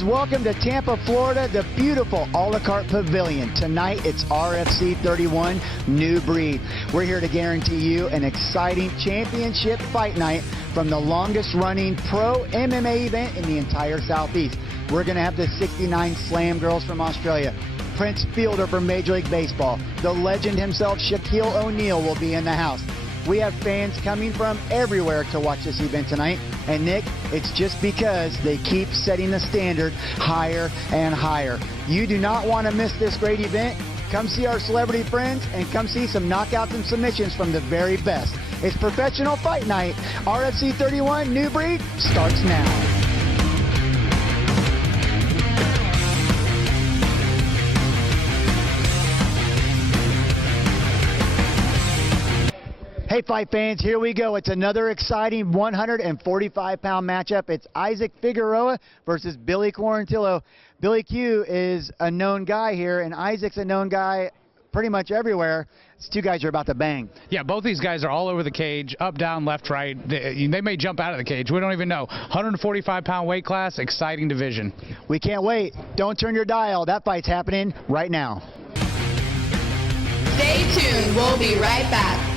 fans, welcome to Tampa, Florida, the beautiful a la carte pavilion. Tonight, it's RFC 31, New Breed. We're here to guarantee you an exciting championship fight night from the longest running pro MMA event in the entire Southeast. We're going to have the 69 Slam girls from Australia. Prince Fielder from Major League Baseball. The legend himself, Shaquille O'Neal, will be in the house. We have fans coming from everywhere to watch this event tonight. And Nick, it's just because they keep setting the standard higher and higher. You do not want to miss this great event. Come see our celebrity friends and come see some knockouts and submissions from the very best. It's Professional Fight Night. RFC 31 New Breed starts now. Hey, fight fans, here we go. It's another exciting 145-pound matchup. It's Isaac Figueroa versus Billy Quarantillo. Billy Q is a known guy here, and Isaac's a known guy pretty much everywhere. These two guys are about to bang. Yeah, both these guys are all over the cage, up, down, left, right. They may jump out of the cage. We don't even know. 145-pound weight class, exciting division. We can't wait. Don't turn your dial. That fight's happening right now. Stay tuned. We'll be right back.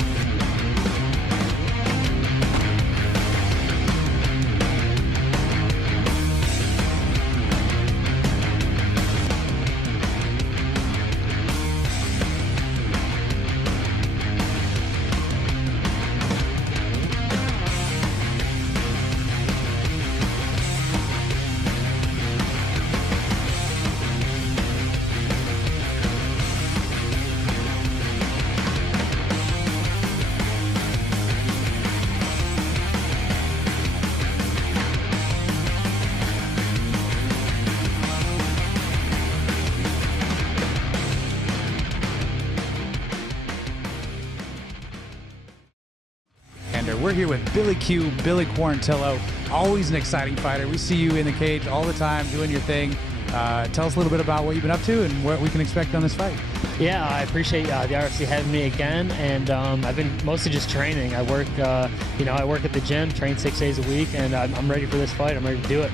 We're here with Billy Q, Billy Quarantillo, always an exciting fighter. We see you in the cage all the time doing your thing. Tell us a little bit about what you've been up to and what we can expect on this fight. Yeah, I appreciate the RFC having me again, and I've been mostly just training. I work, I work at the gym, train 6 days a week, and I'm ready for this fight. I'm ready to do it.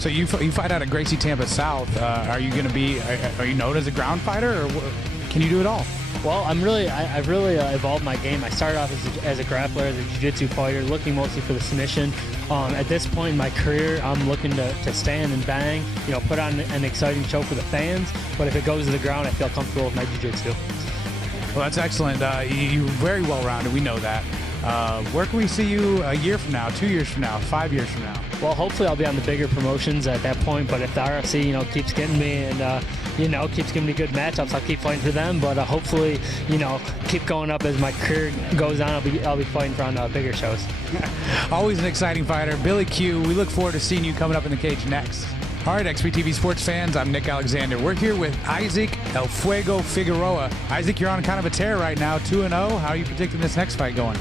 So you fight out of Gracie, Tampa South. Are you going to be? Are you known as a ground fighter, or can you do it all? Well, I've really evolved my game. I started off as a grappler, as a jiu-jitsu fighter, looking mostly for the submission. At this point in my career, I'm looking to stand and bang, put on an exciting show for the fans. But if it goes to the ground, I feel comfortable with my jiu-jitsu. Well, that's excellent. You're very well-rounded. We know that. Where can we see you a year from now, 2 years from now, 5 years from now? Well, hopefully I'll be on the bigger promotions at that point. But if the RFC, keeps getting me and keeps giving me good matchups, I'll keep fighting for them. But hopefully, keep going up as my career goes on. I'll be fighting for on bigger shows. Always an exciting fighter, Billy Q. We look forward to seeing you coming up in the cage next. All right, XBTV Sports fans, I'm Nick Alexander. We're here with Isaac El Fuego Figueroa. Isaac, you're on kind of a tear right now, 2-0. How are you predicting this next fight going?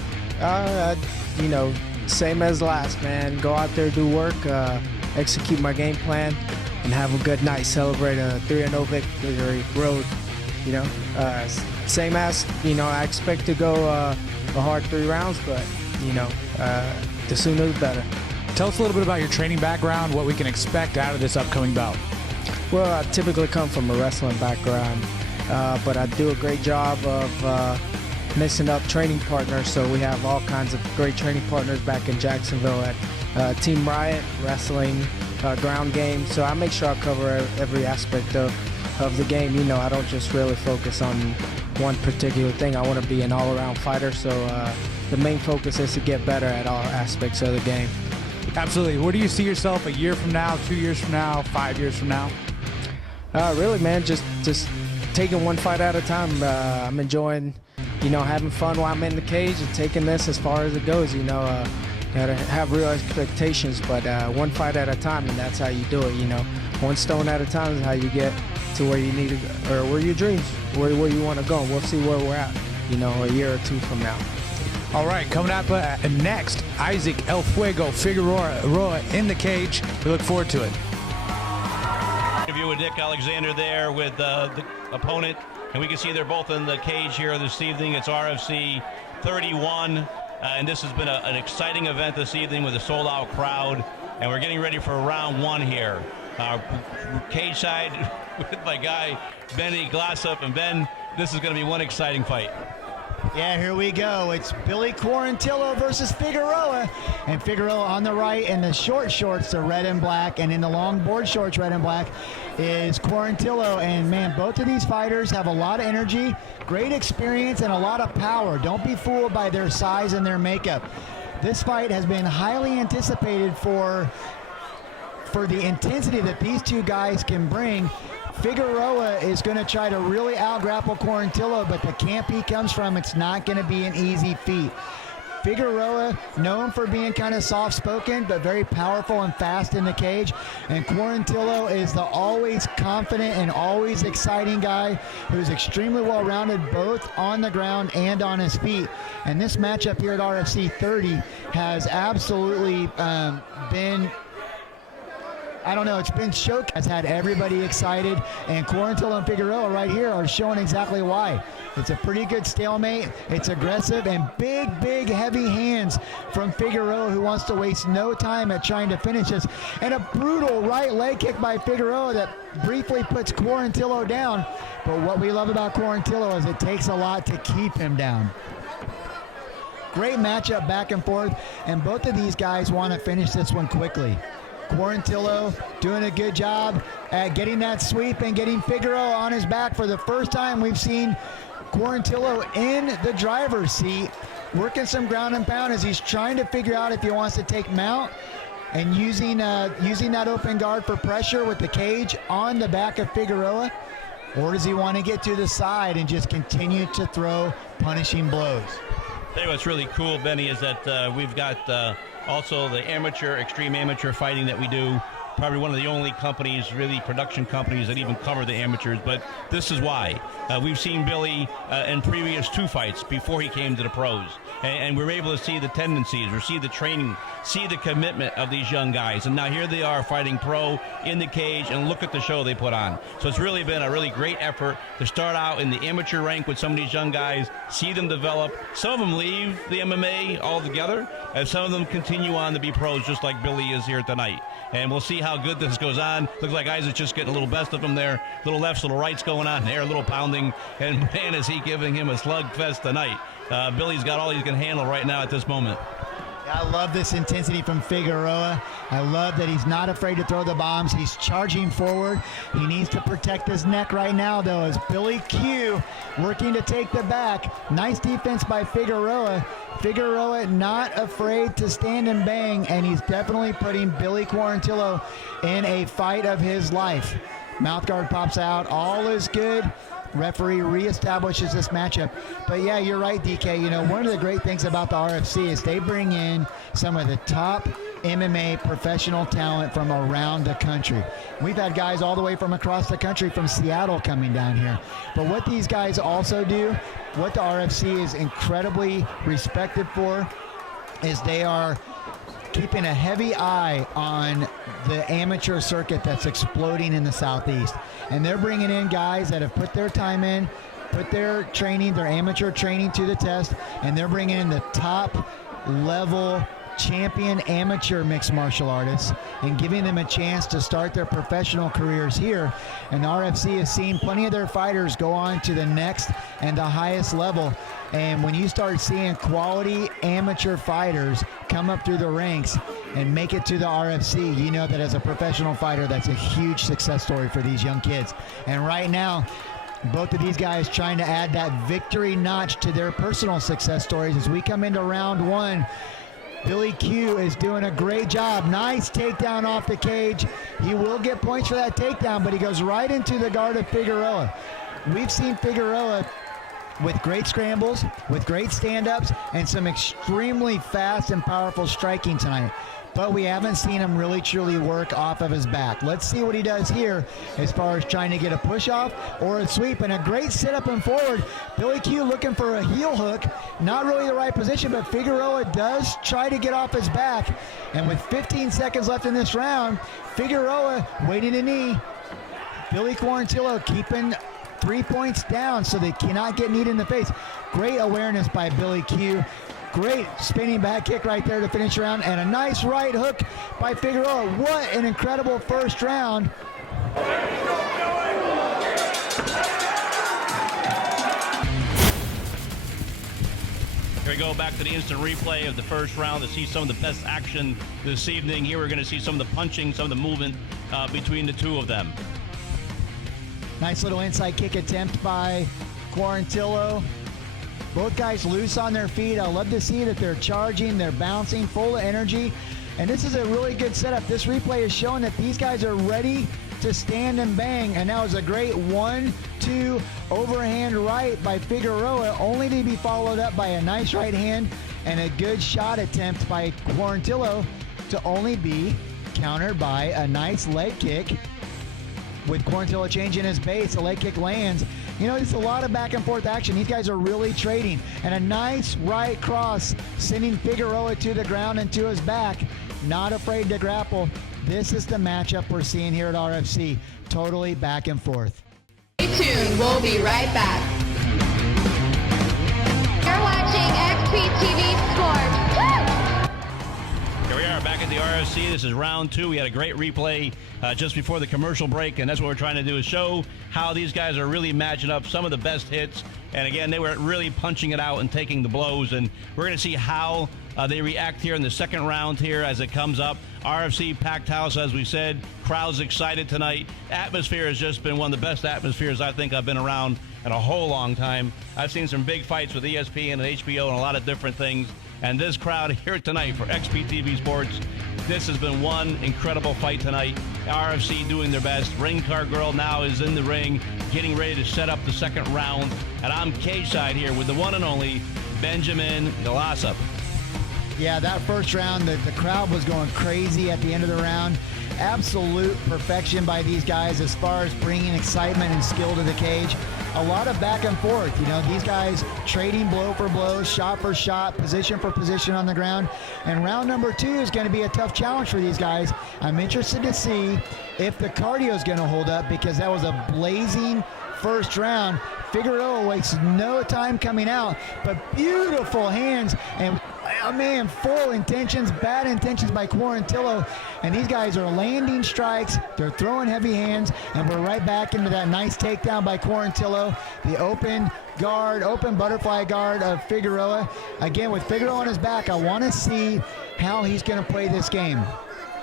Same as last, man. Go out there, do work, execute my game plan, and have a good night. Celebrate a 3-0 victory road. Same as, I expect to go a hard 3 rounds, but, the sooner the better. Tell us a little bit about your training background, what we can expect out of this upcoming bout. Well, I typically come from a wrestling background, but I do a great job of mixing up training partners. So we have all kinds of great training partners back in Jacksonville at Team Riot, wrestling, ground game. So I make sure I cover every aspect of the game. I don't just really focus on one particular thing. I want to be an all-around fighter. So the main focus is to get better at all aspects of the game. Absolutely. Where do you see yourself a year from now, 2 years from now, 5 years from now? Really, man, just taking one fight at a time. I'm enjoying, having fun while I'm in the cage and taking this as far as it goes. Gotta have real expectations, but one fight at a time, and that's how you do it. One stone at a time is how you get to where you need to go, or where your dreams, where you want to go. We'll see where we're at, a year or two from now. All right, coming up next, Isaac El Fuego Figueroa in the cage. We look forward to it. Interview with Nick Alexander there with the opponent, and we can see they're both in the cage here this evening. It's RFC 31, and this has been an exciting event this evening with a sold-out crowd, and we're getting ready for round 1 here. Cage side with my guy, Benny Glossop. And Ben, this is going to be one exciting fight. Yeah, here we go. It's Billy Quarantillo versus Figueroa. And Figueroa on the right in the short shorts, the red and black, and in the long board shorts, red and black, is Quarantillo. And man, both of these fighters have a lot of energy, great experience, and a lot of power. Don't be fooled by their size and their makeup. This fight has been highly anticipated for the intensity that these two guys can bring. Figueroa is going to try to really out-grapple Quarantillo, but the camp he comes from, it's not going to be an easy feat. Figueroa, known for being kind of soft-spoken, but very powerful and fast in the cage. And Quarantillo is the always confident and always exciting guy who's extremely well-rounded both on the ground and on his feet. And this matchup here at RFC 30 has absolutely been... it's been shook. Has had everybody excited, and Quarantillo and Figueroa right here are showing exactly why. It's a pretty good stalemate. It's aggressive and big, heavy hands from Figueroa, who wants to waste no time at trying to finish this. And a brutal right leg kick by Figueroa that briefly puts Quarantillo down. But what we love about Quarantillo is it takes a lot to keep him down. Great matchup back and forth, and both of these guys want to finish this one quickly. Quarantillo doing a good job at getting that sweep and getting Figueroa on his back. For the first time, we've seen Quarantillo in the driver's seat, working some ground and pound as he's trying to figure out if he wants to take mount and using that open guard for pressure with the cage on the back of Figueroa, or does he want to get to the side and just continue to throw punishing blows? Tell you what's really cool, Benny, is that we've got also the extreme amateur fighting that we do. Probably one of the only companies, really production companies, that even cover the amateurs. But this is why. We've seen Billy in previous 2 fights before he came to the pros. And we're able to see the tendencies, or see the training, see the commitment of these young guys. And now here they are fighting pro in the cage, and look at the show they put on. So it's really been a really great effort to start out in the amateur rank with some of these young guys, see them develop. Some of them leave the MMA altogether, and some of them continue on to be pros, just like Billy is here tonight. And we'll see how good this goes on. Looks like Isaac's just getting a little best of him there. Little lefts, little rights going on there, a little pounding. And man, is he giving him a slugfest tonight. Billy's got all he can handle right now at this moment. I love this intensity from Figueroa. I love that he's not afraid to throw the bombs. He's charging forward. He needs to protect his neck right now, though, as Billy Q working to take the back. Nice defense by Figueroa. Figueroa not afraid to stand and bang, and he's definitely putting Billy Quarantillo in a fight of his life. Mouth guard pops out. All is good. Referee reestablishes this matchup. But yeah, you're right, DK. One of the great things about the RFC is they bring in some of the top MMA professional talent from around the country. We've had guys all the way from across the country, from Seattle, coming down here. But what these guys also do, what the RFC is incredibly respected for, is they are keeping a heavy eye on the amateur circuit that's exploding in the Southeast. And they're bringing in guys that have put their time in, put their training, their amateur training to the test, and they're bringing in the top level champion amateur mixed martial artists and giving them a chance to start their professional careers here. And the RFC has seen plenty of their fighters go on to the next and the highest level. And when you start seeing quality amateur fighters come up through the ranks and make it to the RFC, you know that as a professional fighter, that's a huge success story for these young kids. And right now, both of these guys trying to add that victory notch to their personal success stories as we come into round 1. Billy Q is doing a great job. Nice takedown off the cage. He will get points for that takedown, but he goes right into the guard of Figueroa. We've seen Figueroa with great scrambles, with great stand-ups, and some extremely fast and powerful striking tonight. But we haven't seen him really truly work off of his back. Let's see what he does here as far as trying to get a push-off or a sweep, and a great sit-up and forward. Billy Q looking for a heel hook. Not really the right position, but Figueroa does try to get off his back. And with 15 seconds left in this round, Figueroa waiting a knee. Billy Quarantillo keeping 3 points down so they cannot get kneed in the face. Great awareness by Billy Q. Great spinning back kick right there to finish around, and a nice right hook by Figueroa. What an incredible first round. Here we go back to the instant replay of the first round to see some of the best action this evening. Here we're going to see some of the punching, some of the movement between the two of them. Nice little inside kick attempt by Quarantillo. Both guys loose on their feet. I love to see that they're charging, they're bouncing, full of energy. And this is a really good setup. This replay is showing that these guys are ready to stand and bang. And that was a great 1-2 overhand right by Figueroa, only to be followed up by a nice right hand and a good shot attempt by Quarantillo to only be countered by a nice leg kick. With Quarantillo changing his base, a leg kick lands. You know, it's a lot of back and forth action. These guys are really trading. And a nice right cross, sending Figueroa to the ground and to his back. Not afraid to grapple. This is the matchup we're seeing here at RFC. Totally back and forth. Stay tuned. We'll be right back. You're watching XPTV Sports. Woo! Here we are back at the RFC. This is round 2. We had a great replay just before the commercial break, and that's what we're trying to do is show how these guys are really matching up some of the best hits. And again, they were really punching it out and taking the blows, and we're going to see how they react here in the second round here as it comes up. RFC packed house, as we said. Crowd's excited tonight. Atmosphere has just been one of the best atmospheres I think I've been around in a whole long time. I've seen some big fights with ESPN and HBO and a lot of different things. And this crowd here tonight for XPTV Sports, this has been one incredible fight tonight. RFC doing their best. Ring Car Girl now is in the ring, getting ready to set up the second round. And I'm cage side here with the one and only Benjamin Galasap. Yeah, that first round, the crowd was going crazy at the end of the round. Absolute perfection by these guys as far as bringing excitement and skill to the cage. A lot of back and forth. You know, these guys trading blow for blow, shot for shot, position for position on the ground. And round number 2 is going to be a tough challenge for these guys. I'm interested to see if the cardio is going to hold up, because that was a blazing first round. Figueroa wastes no time coming out, but beautiful hands and man, full intentions, bad intentions by Quarantillo. And these guys are landing strikes, they're throwing heavy hands, and we're right back into that nice takedown by Quarantillo. The open guard, open butterfly guard of Figueroa. Again, with Figueroa on his back, I want to see how he's going to play this game.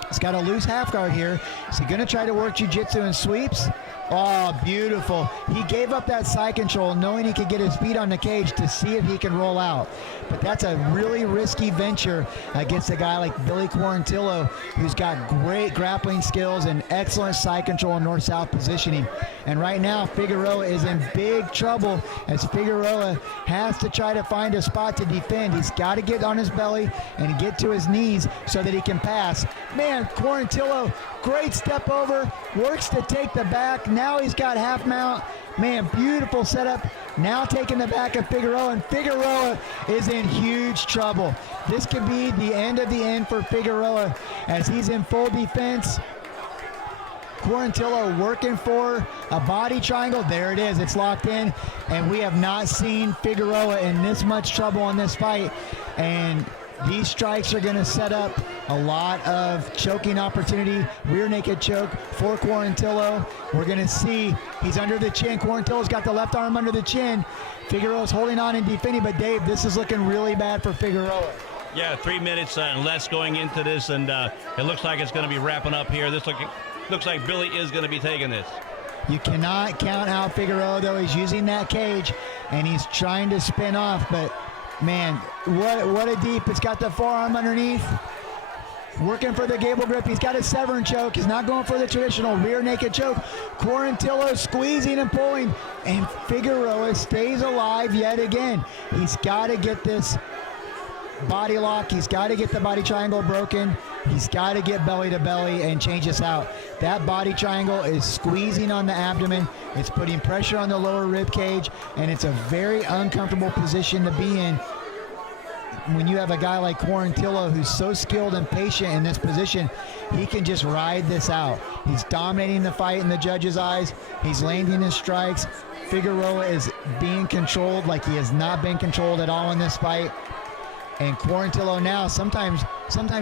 He's got a loose half guard here. Is he going to try to work jiu-jitsu and sweeps? Oh, beautiful. He gave up that side control knowing he could get his feet on the cage to see if he can roll out. But that's a really risky venture against a guy like Billy Quarantillo, who's got great grappling skills and excellent side control and north-south positioning. And right now, Figueroa is in big trouble as Figueroa has to try to find a spot to defend. He's got to get on his belly and get to his knees so that he can pass. Man, Quarantillo, great step over, works to take the back. Now he's got half mount. Man, beautiful setup. Now taking the back of Figueroa, and Figueroa is in huge trouble. This could be the end of the end for Figueroa as he's in full defense. Quarantillo working for a body triangle. There it is. It's locked in, and we have not seen Figueroa in this much trouble on this fight. And these strikes are going to set up a lot of choking opportunity. Rear naked choke for Quarantillo. We're going to see he's under the chin. Quarantillo's got the left arm under the chin. Figueroa's holding on and defending, but Dave, this is looking really bad for Figueroa. Yeah, 3 minutes and less going into this, and it looks like it's going to be wrapping up here. This looks like Billy is going to be taking this. You cannot count out Figueroa, though. He's using that cage, and he's trying to spin off, but man, what a deep. It's got the forearm underneath. Working for the gable grip. He's got a severing choke. He's not going for the traditional rear naked choke. Quarantillo squeezing and pulling, and Figueroa stays alive yet again. He's got to get this body lock. He's got to get the body triangle broken. He's got to get belly to belly and change this out. That body triangle is squeezing on the abdomen. It's putting pressure on the lower rib cage, and it's a very uncomfortable position to be in when you have a guy like Quarantillo who's so skilled and patient in this position. He can just ride this out. He's dominating the fight in the judge's eyes. He's landing his strikes. Figueroa is being controlled like he has not been controlled at all in this fight. And Quarantillo now, sometimes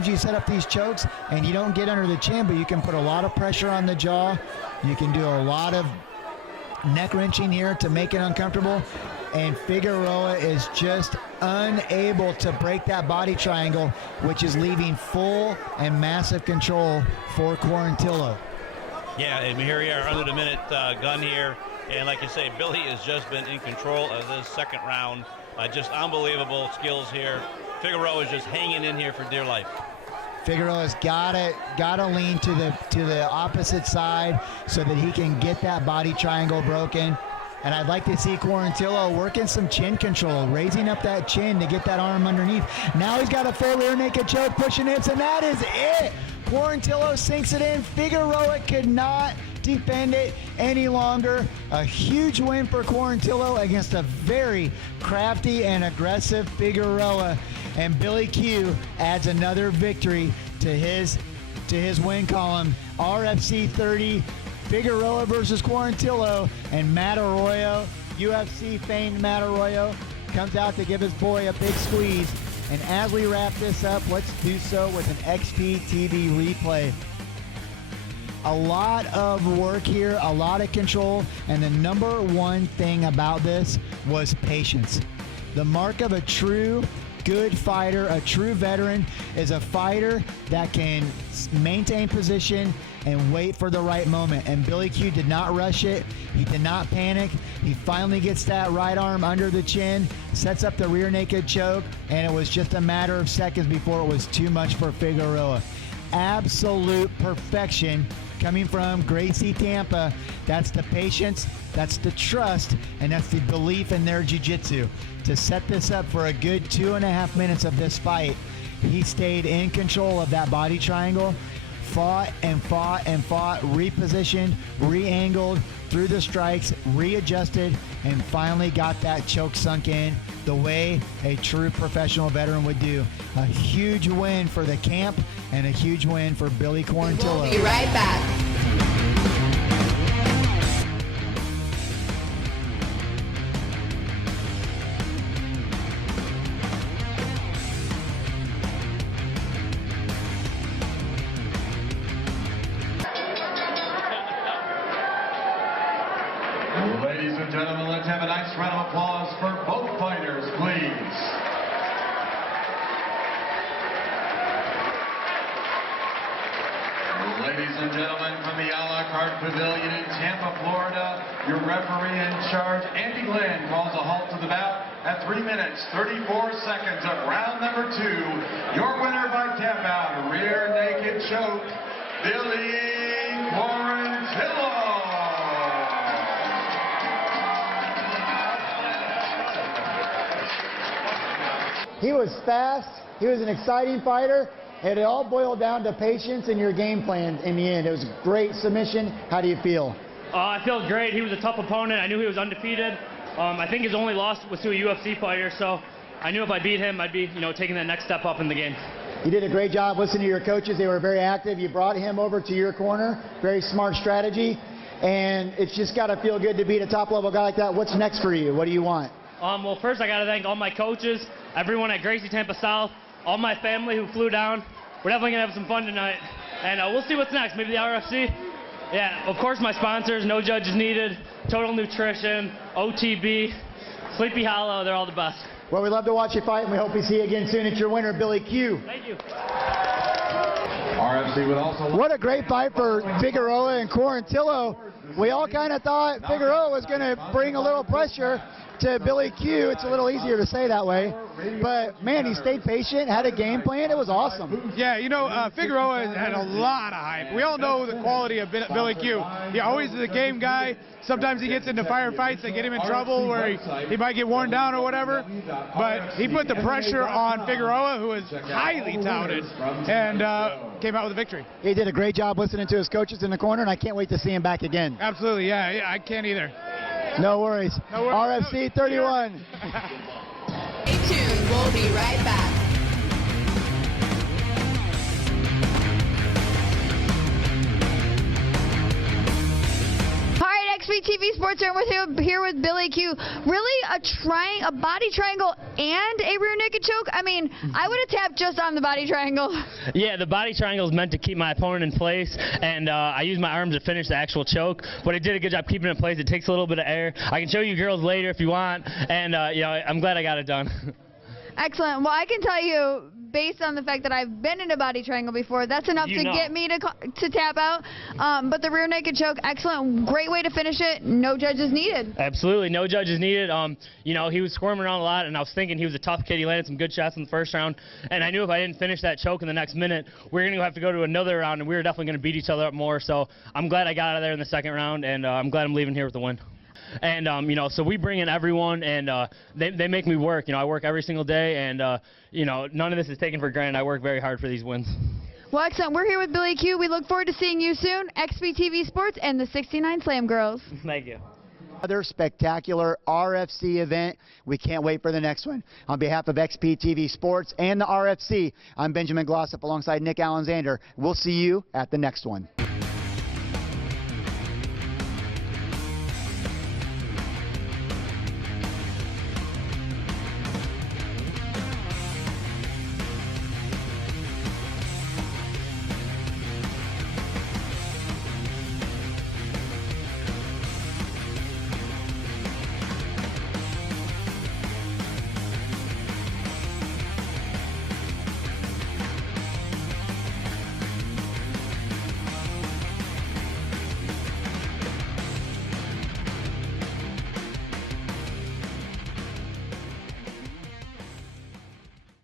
you set up these chokes and you don't get under the chin, but you can put a lot of pressure on the jaw. You can do a lot of neck wrenching here to make it uncomfortable. And Figueroa is just unable to break that body triangle, which is leaving full and massive control for Quarantillo. Yeah, and here we are under the minute gun here. And like you say, Billy has just been in control of this second round. Just unbelievable skills here. Figueroa is just hanging in here for dear life. Figueroa's gotta lean to the opposite side so that he can get that body triangle broken. And I'd like to see Quarantillo working some chin control, raising up that chin to get that arm underneath. Now he's got a full rear naked choke, pushing hips, and that is it. Quarantillo sinks it in. Figueroa could not defend it any longer. A huge win for Quarantillo against a very crafty and aggressive Figueroa. And Billy Q adds another victory to his win column. RFC 30, Figueroa versus Quarantillo, and Matt Arroyo, UFC famed Matt Arroyo, comes out to give his boy a big squeeze. And as we wrap this up, let's do so with an XP TV replay. A lot of work here, a lot of control, and the number one thing about this was patience. The mark of a true good fighter, a true veteran, is a fighter that can maintain position and wait for the right moment. And Billy Q did not rush it. He did not panic. He finally gets that right arm under the chin, sets up the rear naked choke, and it was just a matter of seconds before it was too much for Figueroa. Absolute perfection coming from Gracie Tampa. That's the patience, that's the trust, and that's the belief in their jiu-jitsu. To set this up for a good 2.5 minutes of this fight, he stayed in control of that body triangle, fought and fought and fought, repositioned, re-angled, threw the strikes, readjusted, and finally got that choke sunk in the way a true professional veteran would do. A huge win for the camp and a huge win for Billy Quarantillo. We'll be right back. Ladies and gentlemen, let's have a nice round of applause for both fighters, please. Ladies and gentlemen, from the a la carte pavilion in Tampa, Florida, your referee in charge, Andy Glenn, calls a halt to the bout at 3 minutes, 34 seconds of round number 2. Your winner by tap out, rear naked choke, Billy Quarantillo. He was fast, he was an exciting fighter, and it all boiled down to patience and your game plan in the end. It was a great submission. How do you feel? I feel great. He was a tough opponent. I knew he was undefeated. I think his only loss was to a UFC fighter, so I knew if I beat him, I'd be, taking that next step up in the game. You did a great job listening to your coaches. They were very active. You brought him over to your corner. Very smart strategy. And it's just got to feel good to beat a top-level guy like that. What's next for you? What do you want? Well, first I got to thank all my coaches, everyone at Gracie Tampa South, all my family who flew down. We're definitely going to have some fun tonight. And we'll see what's next. Maybe the RFC. Yeah, of course my sponsors, No Judges Needed, Total Nutrition, OTB, Sleepy Hollow, they're all the best. Well, we love to watch you fight, and we hope we see you again soon. It's your winner, Billy Q. Thank you. RFC would also... What a great fight for Figueroa and Quarantillo. We all kind of thought Figueroa was going to bring a little pressure to Billy Q. It's a little easier to say that way. But, man, he stayed patient, had a game plan. It was awesome. Yeah, Figueroa had a lot of hype. We all know the quality of Billy Q. He always is a game guy. Sometimes he gets into firefights that get him in trouble where he might get worn down or whatever. But he put the pressure on Figueroa, who is highly touted, and came out with a victory. He did a great job listening to his coaches in the corner, and I can't wait to see him back again. Absolutely, yeah, I can't either. No worries. No worries. RFC 31. Stay tuned. We'll be right back. Hard XP XBTV Sports are here with Billy Q. Really a body triangle and a rear naked choke? I mean, I would have tapped just on the body triangle. Yeah, the body triangle is meant to keep my opponent in place, and I use my arms to finish the actual choke, but it did a good job keeping it in place. It takes a little bit of air. I can show you girls later if you want, and I'm glad I got it done. Excellent. Well, I can tell you, based on the fact that I've been in a body triangle before, that's enough to get me to tap out. But the rear naked choke, excellent. Great way to finish it. No judges needed. Absolutely, no judges needed. He was squirming around a lot, and I was thinking he was a tough kid. He landed some good shots in the first round, and I knew if I didn't finish that choke in the next minute, we were going to have to go to another round, and we were definitely going to beat each other up more. So I'm glad I got out of there in the second round, and I'm glad I'm leaving here with the win. And, so we bring in everyone, and they make me work. I work every single day, and, none of this is taken for granted. I work very hard for these wins. Well, excellent. We're here with Billy Q. We look forward to seeing you soon. XBTV Sports and the 69 Slam Girls. Thank you. Another spectacular RFC event. We can't wait for the next one. On behalf of XPTV Sports and the RFC, I'm Benjamin Glossop alongside Nick Alexander. We'll see you at the next one.